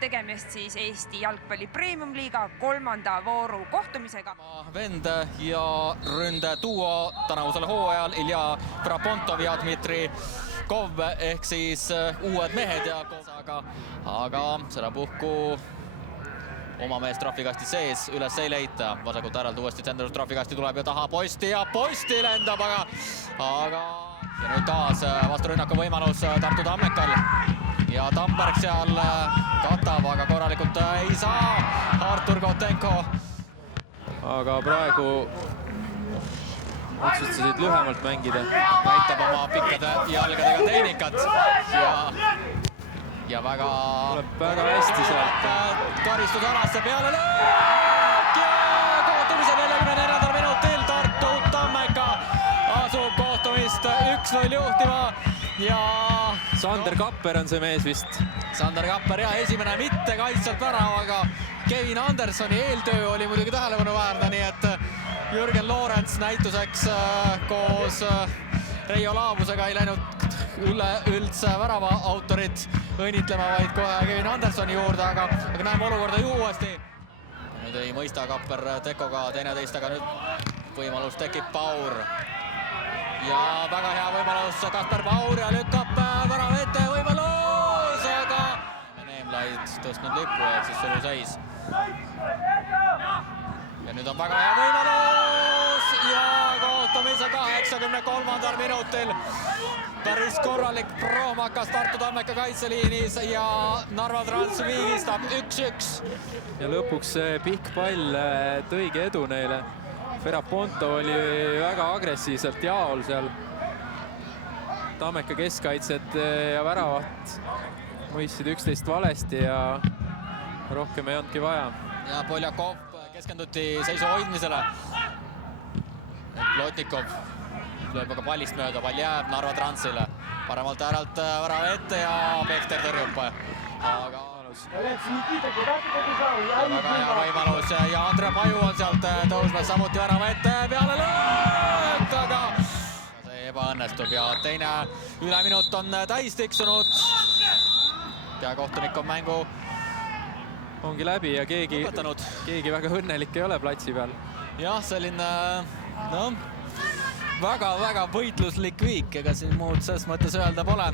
tegemist siis Eesti jalgpalli Premium-liiga 3. vooru kohtumisega. Vend ja ründeduo tänavusel hooajal Ilja Frapontov ja Dmitri Kov ehk siis uued mehed ja aga sedapuhku oma mees trahvikasti sees, üles ei leita. Vasakult äärelt uuesti tsendrus trahvikasti tuleb ja taha posti ja posti lendab, aga ja nüüd taas vasturünnaku võimalus Tartu Tammekal ja Tamberg seal katab, aga korralikult ei saa Artur Kotenko. Aga praegu otsustasid lühemalt mängida. Näitab oma pikkade jalgadega tehnikat ja väga hästi sealt. Karistusalasse peale löök ja kohtumise 44. minutil Tartu Tammeka asub kohtumist 1-0 juhtima ja Sander Kapper on see mees vist. Sander Kapper ja esimene mitte kaitselt värav, aga Kevin Andersoni eeltöö oli muidugi tähelepanuväärne, nii et Jürgen Loorents näituseks koos Reijo Laavusega ei läinud üldse värava autorit õnnitlema, vaid kohe Kevin Andersoni juurde, aga näeme olukorda ju uuesti. Nüüd ei mõista Kapper Tekoga teineteist, aga nüüd võimalus tekib Paur. Ja väga hea võimalus Kasper Paur ja lükkab värava ette võimalus, aga Neemlaid tõstnud lippu, ehk siis suluseis. Ja nüüd on väga hea võimalus ja kohtumise 83. minutil päris korralik prohmakas Tartu Tammeka kaitseliinis ja Narva Trans viigistab 1-1. Ja lõpuks see pikk pall tõigi edu neile. Feraponto oli väga agressiivselt jaol seal. Tammeka keskkaitset ja väravat mõistsid üksteist valesti ja rohkem ei olnudki vaja. Ja Poljakov keskenduti seisu hoidmisele. Plotnikov lööb aga pallist mööda, pall jääb Narva Transile. Paremalt äärelt värava ette ja Pehter tõrjub. Aga väga hea võimalus ja Andre Paju on sealt tõusmas samuti värava ette peale löök, aga see ebaõnnestub ja teine üleminut on täis tiksunud. Peakohtunik on mängu ongi läbi ja keegi väga õnnelik ei ole platsi peal. Jah, selline väga võitluslik viik, ega siin muud ses mõttes öelda pole.